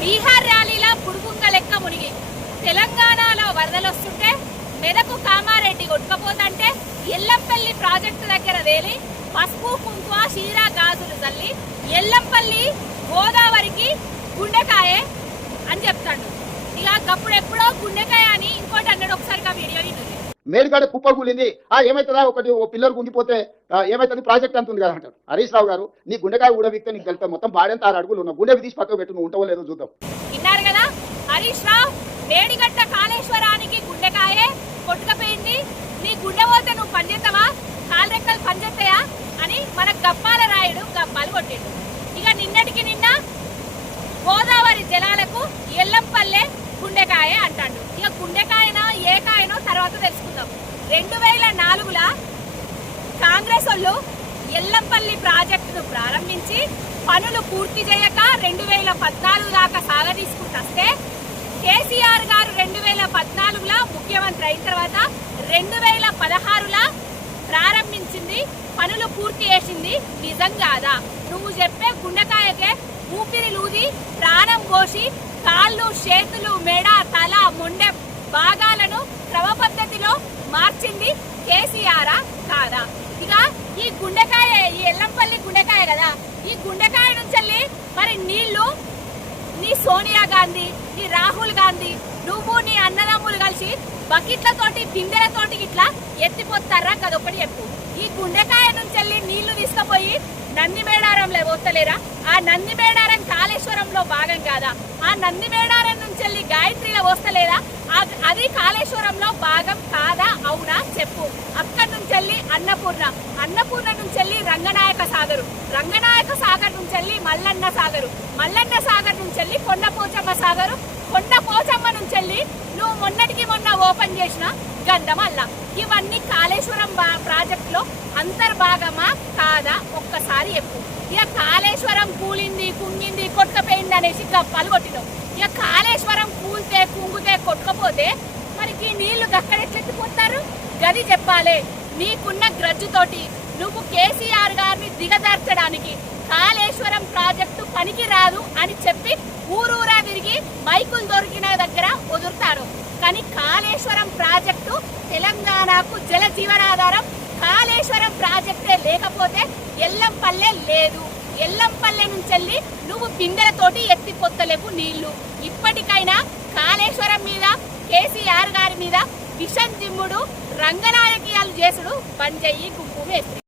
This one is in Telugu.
బీహార్ ర్యాలీలో పుడుకుంగ లెక్క మునిగి తెలంగాణలో వరదలొస్తుంటే మెదకు కామారెడ్డి కొట్టుకపోతుంటే ఎల్లంపల్లి ప్రాజెక్టు దగ్గర వేలి పసుపు కుంకుమ షీరా గాజులు చల్లి ఎల్లంపల్లి గోదావరికి గుండెకాయే అని చెప్తాడు. ఇక అప్పుడు ఎప్పుడో గుండెకాయ అని ఇంకోటి అన్నాడు. ఒకసారి ఆ వీడియో వింటుంది. మేలుగాడ కుప్ప కూలింది, ఏమైతుందా ఒకటి పిల్లలు గుంగిపోతే ఏమైతుంది ప్రాజెక్ట్ అంటుంది కదా అంటారు. హరీష్ రావు గారు, నీ గుండెకాయ ఊడవిక్తే నీకు తెలుతా మొత్తం బాడెంత 6 అడుగులు ఉన్న గుండె తీసి పక్కకు పెట్టు, నువ్వు ఉంటావో లేదో చూద్దాం. విన్నారు కదా, హరీష్ రావు మేడిగడ్డ కాళేశ్వరానికి గుండెకాయే కొట్టుకపోయింది, నీ గుండె పోతే నువ్వు పనిచేస్తావా, కాలు రెక్కలు పనిచేస్తాయా అని మన గప్పాల రాయుడు గప్పాలు కొట్టిండు. ఇక నిన్నటికి నిన్న గోదావరి జలాలకు ఎల్లంపల్లె గుండెకాయ అంటాడు. ఇక గుండెకాయనో ఏ కాయనో తర్వాత తెలుసుకుందాం. 2004లో కాంగ్రెస్ వాళ్ళు ఎల్లంపల్లి ప్రాజెక్టును ప్రారంభించి పనులు పూర్తి చేయక 2014 దాకా సాగదీసుకుంటే కేసీఆర్ గారు 2014లో ముఖ్యమంత్రి అయిన తర్వాత 2016లో ప్రారంభించింది, పనులు పూర్తి చేసింది నిజం కాదా? నువ్వు చెప్పే గుండెకాయకే ఊపిరి లూది ప్రాణం పోసి కాళ్ళు చేతులు మెడ తల మొండె భాగాలను క్రమ పద్ధతిలో మార్చింది కేసీఆర్ కాదా? ఇక ఈ గుండెకాయ, ఈ ఎల్లంపల్లి గుండెకాయ కదా, ఈ గుండెకాయ నుంచి మరి నీళ్లు నీ సోనియా గాంధీ, నీ రాహుల్ గాంధీ, నువ్వు నీ అన్నదమ్ములు కలిసి బకెట్లతోటి బిందెలతోటి ఇట్లా ఎత్తిపోతారా కదొకటి చెప్పు. ఈ గుండెకాయ నుంచి నీళ్లు తీసుకుపోయి నంది మేడారంలో పోతలేరా? ఆ నంది మేడారం కాళేశ్వరంలో భాగం కాదా? ఆ నంది మేడారం నుంచి గాయత్రిలో వస్తలేదా? అది కాళేశ్వరంలో భాగం కాదా? అవునా చెప్పు. అక్కడి నుంచి అన్నపూర్ణ నుంచి రంగనాయక సాగరు, రంగనాయక సాగర్ నుంచి మల్లన్న సాగరు, మల్లన్న సాగర్ నుంచి కొండపోచమ్మ సాగరు, కొండపోచమ్మ నుంచి నువ్వు మొన్నటికి మొన్న ఓపెన్ చేసిన గంధమల్ల. ఇవన్నీ కాళేశ్వరం ప్రాజెక్టులో అంతర్భాగమా కాదా? ఒక్కసారి చెప్పు. ఇక కాళేశ్వరం కూలింది, కుంగింది, కొట్టుకపోయింది అనేసి గప్పాలు కొట్టినావు. ఇక కాళేశ్వరం కూలితే కుంగితే కొట్టుకపోతే మరి ఈ నీళ్లు గక్కడెట్లెత్తిపోతారు? గది చెప్పాలే. నీకున్న గ్రజ్జుతోటి నువ్వు కేసీఆర్ గారిని దిగదార్చడానికి కాళేశ్వరం ప్రాజెక్టు పనికి రాదు అని చెప్పి ఊరూరా తిరిగి మైకులు దొరికిన దగ్గర వదులుతారు. కానీ కాళేశ్వరం ప్రాజెక్టు తెలంగాణకు జల జీవనాధారం. కాళేశ్వరం ప్రాజెక్టే లేకపోతే ఎల్లంపల్లె లేదు. ఎల్లంపల్లె నుంచి నువ్వు బిందెలతోటి ఎత్తిపోతలేవు నీళ్లు. ఇప్పటికైనా కాళేశ్వరం మీద, కేసీఆర్ గారి మీద విషం జిమ్ముడు, రంగనాయకీయాలు చేసుడు బంద్ చెయ్యి. గుంపు మేస్త్రి.